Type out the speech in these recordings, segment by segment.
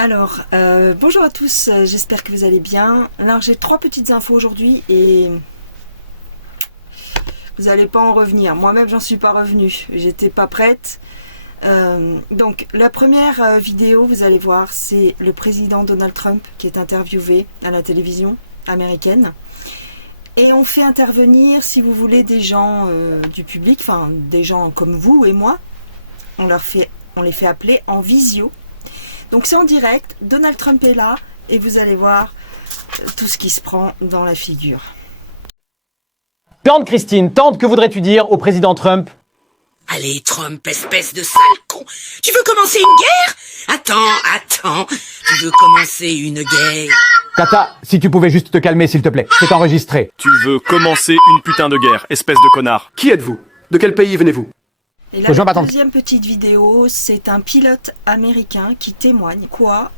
Alors, bonjour à tous, j'espère que vous allez bien. Alors, j'ai 3 petites infos aujourd'hui et vous n'allez pas en revenir. Moi-même, j'en suis pas revenue. J'étais pas prête. Donc, la première vidéo, vous allez voir, c'est le président Donald Trump qui est interviewé à la télévision américaine. Et on fait intervenir, si vous voulez, des gens du public, enfin, des gens comme vous et moi. On les fait appeler en visio. Donc c'est en direct, Donald Trump est là et vous allez voir tout ce qui se prend dans la figure. Tante Christine, tante, que voudrais-tu dire au président Trump? Allez, Trump, espèce de sale con. Tu veux commencer une guerre? Attends. Tu veux commencer une guerre? Tata, si tu pouvais juste te calmer, s'il te plaît. C'est enregistré. Tu veux commencer une putain de guerre, espèce de connard. Qui êtes-vous? De quel pays venez-vous? Et là, la deuxième petite vidéo, c'est un pilote américain qui témoigne quoi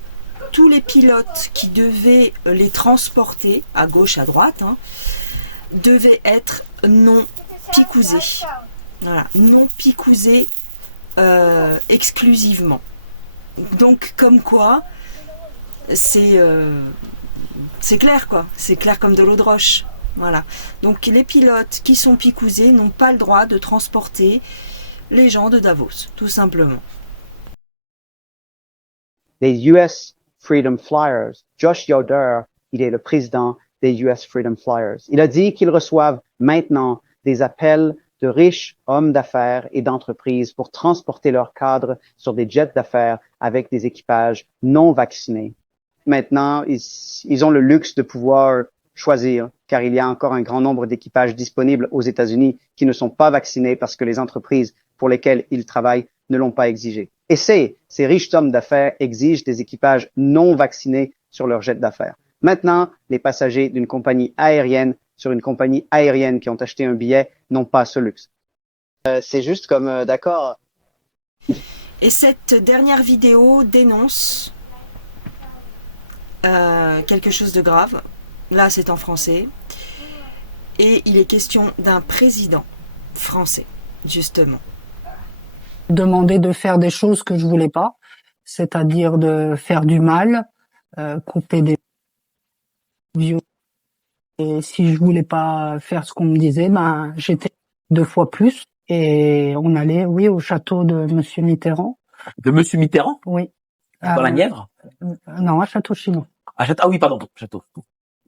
tous les pilotes qui devaient les transporter, à gauche, à droite, devaient être non picousés. Voilà, non picousés exclusivement. Donc, comme quoi, c'est clair, quoi. C'est clair comme de l'eau de roche. Voilà. Donc, les pilotes qui sont picousés n'ont pas le droit de transporter les gens de Davos, tout simplement. Les US Freedom Flyers, Josh Yoder, il est le président des US Freedom Flyers. Il a dit qu'ils reçoivent maintenant des appels de riches hommes d'affaires et d'entreprises pour transporter leurs cadres sur des jets d'affaires avec des équipages non vaccinés. Maintenant, ils ont le luxe de pouvoir choisir, car il y a encore un grand nombre d'équipages disponibles aux États-Unis qui ne sont pas vaccinés parce que les entreprises pour lesquelles ils travaillent ne l'ont pas exigé. Et ces riches hommes d'affaires exigent des équipages non vaccinés sur leurs jets d'affaires. Maintenant, les passagers d'une compagnie aérienne sur une compagnie aérienne qui ont acheté un billet n'ont pas ce luxe. C'est juste comme, d'accord. Et cette dernière vidéo dénonce quelque chose de grave. Là, c'est en français. Et il est question d'un président français, justement. Demander de faire des choses que je voulais pas, c'est-à-dire de faire du mal, couper des vieux. Et si je voulais pas faire ce qu'on me disait, ben j'étais 2 fois plus et on allait, oui, au château de Monsieur Mitterrand. De Monsieur Mitterrand? Oui. Dans la Nièvre? Non, à Château-Chinon. Ah oui, pardon, château.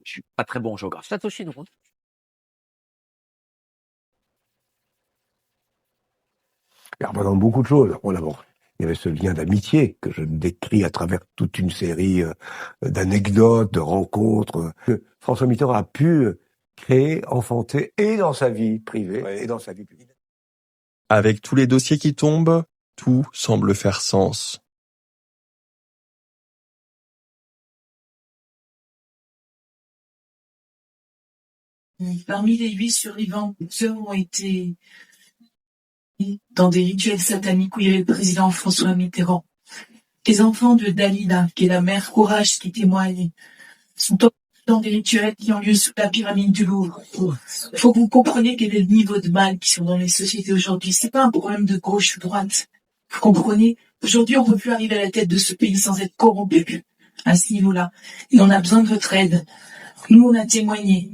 Je suis pas très bon en géographie. Château-Chinon. Il y a vraiment beaucoup de choses. Il y avait ce lien d'amitié que je décris à travers toute une série d'anecdotes, de rencontres que François Mitterrand a pu créer, enfanter, et dans sa vie privée, et dans sa vie publique. Avec tous les dossiers qui tombent, tout semble faire sens. Parmi les 8 survivants, 2 ont été dans des rituels sataniques où il y avait le président François Mitterrand. Les enfants de Dalida, qui est la mère Courage qui témoigne, sont dans des rituels qui ont lieu sous la pyramide du Louvre. Il faut que vous compreniez quel est le niveau de mal qui sont dans les sociétés aujourd'hui. C'est pas un problème de gauche ou droite. Vous comprenez? Aujourd'hui, on ne peut plus arriver à la tête de ce pays sans être corrompu à ce niveau-là. Et on a besoin de votre aide. Nous, on a témoigné.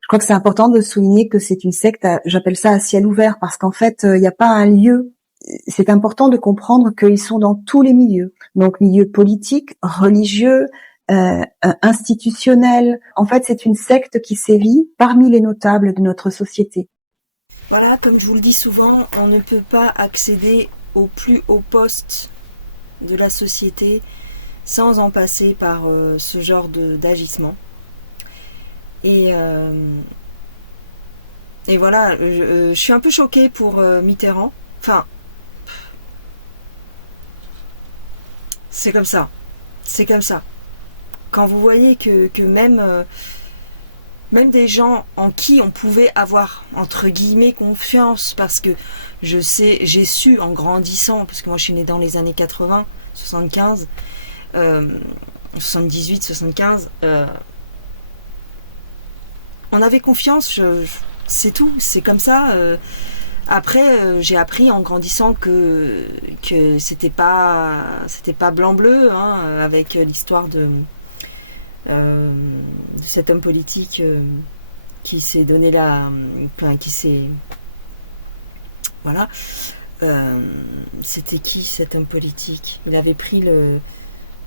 Je crois que c'est important de souligner que c'est une secte, j'appelle ça à ciel ouvert, parce qu'en fait, il n'y a pas un lieu. C'est important de comprendre qu'ils sont dans tous les milieux. Donc, milieu politique, religieux, institutionnel. En fait, c'est une secte qui sévit parmi les notables de notre société. Voilà, comme je vous le dis souvent, on ne peut pas accéder au plus haut poste de la société sans en passer par ce genre d'agissement. Et voilà, je suis un peu choquée pour Mitterrand. Enfin, c'est comme ça. C'est comme ça. Quand vous voyez que même des gens en qui on pouvait avoir, entre guillemets, confiance, parce que j'ai su en grandissant, parce que moi je suis née dans les années 80, 75, 78, 75, on avait confiance, c'est tout, c'est comme ça. Après, j'ai appris en grandissant que c'était pas blanc-bleu, hein, avec l'histoire de cet homme politique qui s'est donné voilà. C'était qui cet homme politique? Il avait pris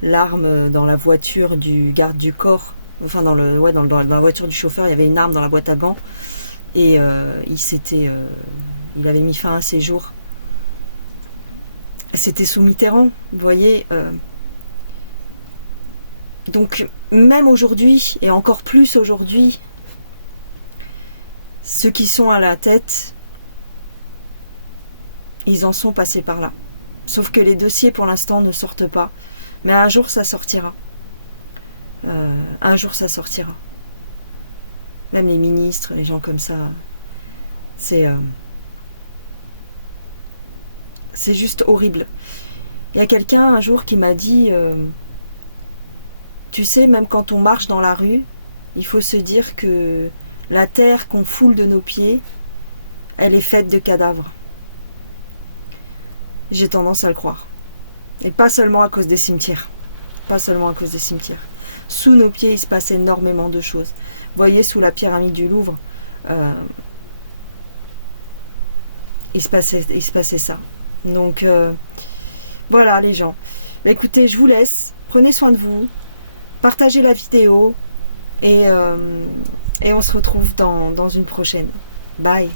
l'arme dans la voiture du garde du corps, enfin dans la voiture du chauffeur, il y avait une arme dans la boîte à gants et il avait mis fin à ses jours. C'était sous Mitterrand, vous voyez. Donc même aujourd'hui, et encore plus aujourd'hui, ceux qui sont à la tête, ils en sont passés par là. Sauf que les dossiers pour l'instant ne sortent pas. Mais un jour ça sortira. Un jour ça sortira. Même les ministres, les gens comme ça, c'est juste horrible. Il y a quelqu'un un jour qui m'a dit tu sais, même quand on marche dans la rue, il faut se dire que la terre qu'on foule de nos pieds, elle est faite de cadavres. J'ai tendance à le croire. Et pas seulement à cause des cimetières. Pas seulement à cause des cimetières. Sous nos pieds, il se passe énormément de choses. Vous voyez, sous la pyramide du Louvre, il se passait ça. Donc, voilà les gens. Bah, écoutez, je vous laisse. Prenez soin de vous. Partagez la vidéo. Et on se retrouve dans une prochaine. Bye.